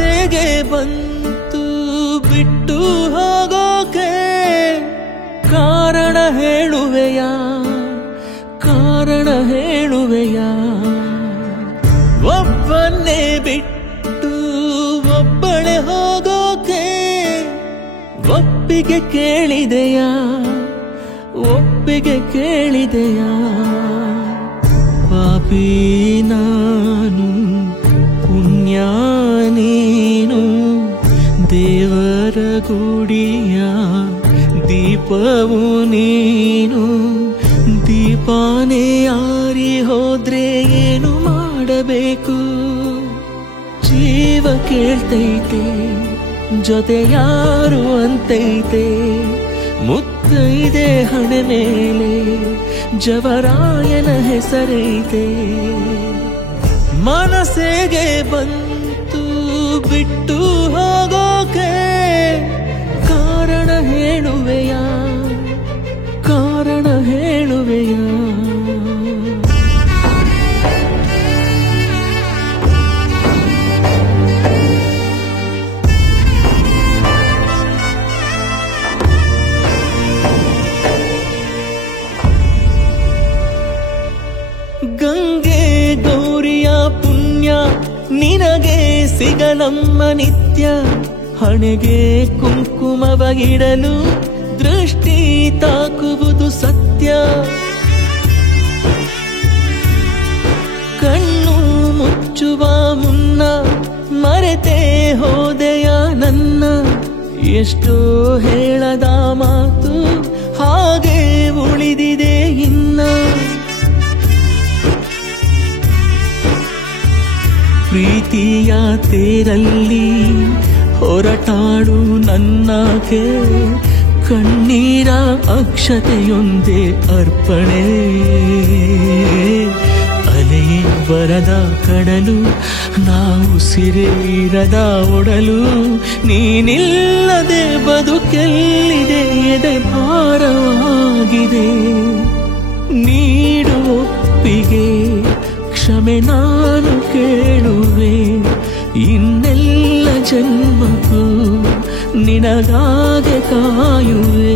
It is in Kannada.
ಮನಸ್ಸಿಗೆ ಬಂತು ಬಿಟ್ಟು ಹೋಗೋಕೆ ಕಾರಣ ಹೇಳುವೆಯಾ ಕಾರಣ ಹೇಳುವೆಯಾ ಒಬ್ಬನ್ನೇ ಬಿಟ್ಟು ಒಬ್ಬಳೆ ಹೋಗೋಕೆ ಒಪ್ಪಿಗೆ ಕೇಳಿದೆಯಾ ಒಪ್ಪಿಗೆ ಕೇಳಿದೆಯಾ ಪಾಪಿ ನಾನು ಪುಣ್ಯ ನೀನು ದೇವರ ಗುಡಿಯ ದೀಪವು ನೀನು ದೀಪಾನೇ ಆರಿ ಹೋದ್ರೆ ಏನು ಮಾಡಬೇಕು ಜೀವ ಕೇಳ್ತೈತೆ ಜೊತೆ ಯಾರು ಅಂತೈತೆ ಮುತ್ತೈದೆ ಹಣೆ ಮೇಲೆ ಜವರಾಯನ ಹೆಸರೈತೆ ಮನಸ್ಸಿಗೆ ಬಂತು ಬಿಟ್ಟು ಹೋಗೋಕೆ ಕಾರಣ ಹೇಳುವೆಯಾ ಕಾರಣ ಹೇಳುವೆಯಾ ಗಂಗೆ ಗೌರಿಯ ಪುಣ್ಯ ನಿನಗೆ ಸಿಗಲಮ್ಮ ನಿತ್ಯ ಹಣೆಗೆ ಕುಂಕುಮವ ಇಡಲು ದೃಷ್ಟಿ ತಾಕುವುದು ಸತ್ಯ ಕಣ್ಣು ಮುಚ್ಚುವ ಮುನ್ನ ಮರೆತೇ ಹೋದೆಯ ನನ್ನ ಎಷ್ಟೋ ಹೇಳದ ಮಾತು ಹಾಗೆ ಉಳಿದಿದೆ ಇನ್ನ ಪ್ರೀತಿಯ ತೇರಲ್ಲಿ ಹೊರಟಾಡು ನನ್ನಗೆ ಕಣ್ಣೀರ ಅಕ್ಷತೆಯೊಂದೇ ಅರ್ಪಣೆ ಅಲೆಯೇ ಬರದ ಕಡಲು ನಾವು ಸಿರೇರದ ಒಡಲು ನೀನಿಲ್ಲದೆ ಬದುಕೆಲ್ಲಿದೆ ಎದೆ ಭಾರವಾಗಿದೆ ನೀಡು ಒಪ್ಪಿಗೆ ಕ್ಷಮೆ ನಾನು ಕೇಳುವೆ ಇನ್ನೆಲ್ಲ ಜನ್ಮಕ್ಕೂ ನಿನಗಾಗೆ ಕಾಯುವೆ